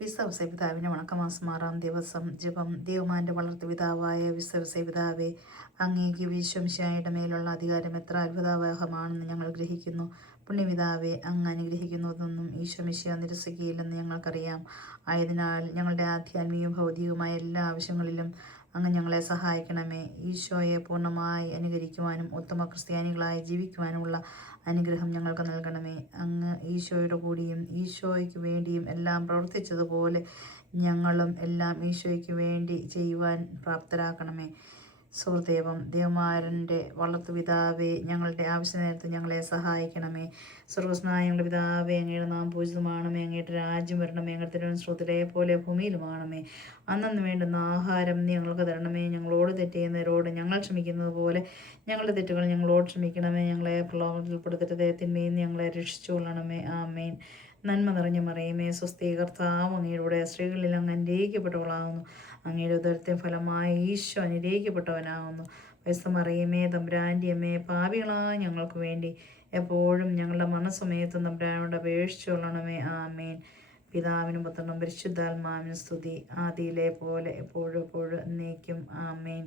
വിശ്വസ പിതാവിൻ്റെ വണക്കമാസം 6-ാം ദിവസം ജപം. ദൈവമാൻ്റെ വളർത്തു പിതാവായ വിശ്വസ പിതാവേ, അങ്ങേക്ക് വിശ്വമിശിഹായുടെ മേലുള്ള അധികാരം എത്ര അത്ഭുതാവഹമാണെന്ന് ഞങ്ങൾ ഗ്രഹിക്കുന്നു. പുണ്യപിതാവെ, അങ്ങ് അനുഗ്രഹിക്കുന്നതൊന്നും ഈശോമിശിഹ നിരസിക്കുകയില്ലെന്ന് ഞങ്ങൾക്കറിയാം. ആയതിനാൽ ഞങ്ങളുടെ ആധ്യാത്മികവും ഭൗതികവുമായ എല്ലാ ആവശ്യങ്ങളിലും അങ്ങ് ഞങ്ങളെ സഹായിക്കണമേ. ഈശോയെ പൂർണ്ണമായി അനുകരിക്കുവാനും ഉത്തമ ക്രിസ്ത്യാനികളായി ജീവിക്കുവാനുമുള്ള അനുഗ്രഹം ഞങ്ങൾക്ക് നൽകണമേ. അങ്ങ് ഈശോയുടെ കൂടിയും ഈശോയ്ക്ക് വേണ്ടിയും എല്ലാം പ്രവർത്തിച്ചതുപോലെ ഞങ്ങളും എല്ലാം ഈശോയ്ക്ക് വേണ്ടി ചെയ്യുവാൻ പ്രാപ്തരാക്കണമേ. സുഹൃദേവം, ദേവമാരൻ്റെ വളർത്തുപിതാവേ, ഞങ്ങളുടെ ആവശ്യനേരത്ത് ഞങ്ങളെ സഹായിക്കണമേ. സ്വർഗ്ഗസ്നായ ഞങ്ങളുടെ പിതാവേ, അങ്ങയുടെ നാമം പൂജിതമാണമേ. അങ്ങയുടെ രാജ്യം വരണമേ. അങ്ങയുടെ തിരുമനസ് സ്രോതരെ പോലെ ഭൂമിയിലുമാണമേ. അന്നു വേണ്ടുന്ന ആഹാരം നീ ഞങ്ങൾക്ക് തരണമേ. ഞങ്ങളോട് തെറ്റ് ചെയ്യുന്നവരോട് ഞങ്ങൾ ക്ഷമിക്കുന്നത് പോലെ ഞങ്ങളുടെ തെറ്റുകൾ ഞങ്ങളോട് ക്ഷമിക്കണമേ. ഞങ്ങളെ പ്രലോഭനത്തിൽ ഉൾപ്പെടുത്തരുതേ, തിന്മയിൽ നിന്ന് ഞങ്ങളെ രക്ഷിച്ചു കൊള്ളണമേ. ആമേൻ. നന്മ നിറഞ്ഞ മറിയമേ, സ്വസ്തി, കർത്താവ് അങ്ങയുടെ സ്ത്രീകളിൽ അങ്ങ് അനുഗ്രഹിക്കപ്പെട്ടവളാകുന്നു. അങ്ങയുടെ ഉദരത്തിൻ ഫലമായി ഈശോ അനുഗ്രഹിക്കപ്പെട്ടവനാകുന്നു. പരിശുദ്ധ മറിയമേ, തമ്പുരാൻ്റെ അമ്മേ, പാപികളായ ഞങ്ങൾക്ക് വേണ്ടി എപ്പോഴും ഞങ്ങളുടെ മരണസമയത്തും തമ്പുരാനോട് അപേക്ഷിച്ചു കൊള്ളണമേ. ആമേൻ. പിതാവിനും പുത്രനും പരിശുദ്ധാത്മാവിനും സ്തുതി, ആദിയിലെ പോലെ എപ്പോഴും എന്നേക്കും. ആമേൻ.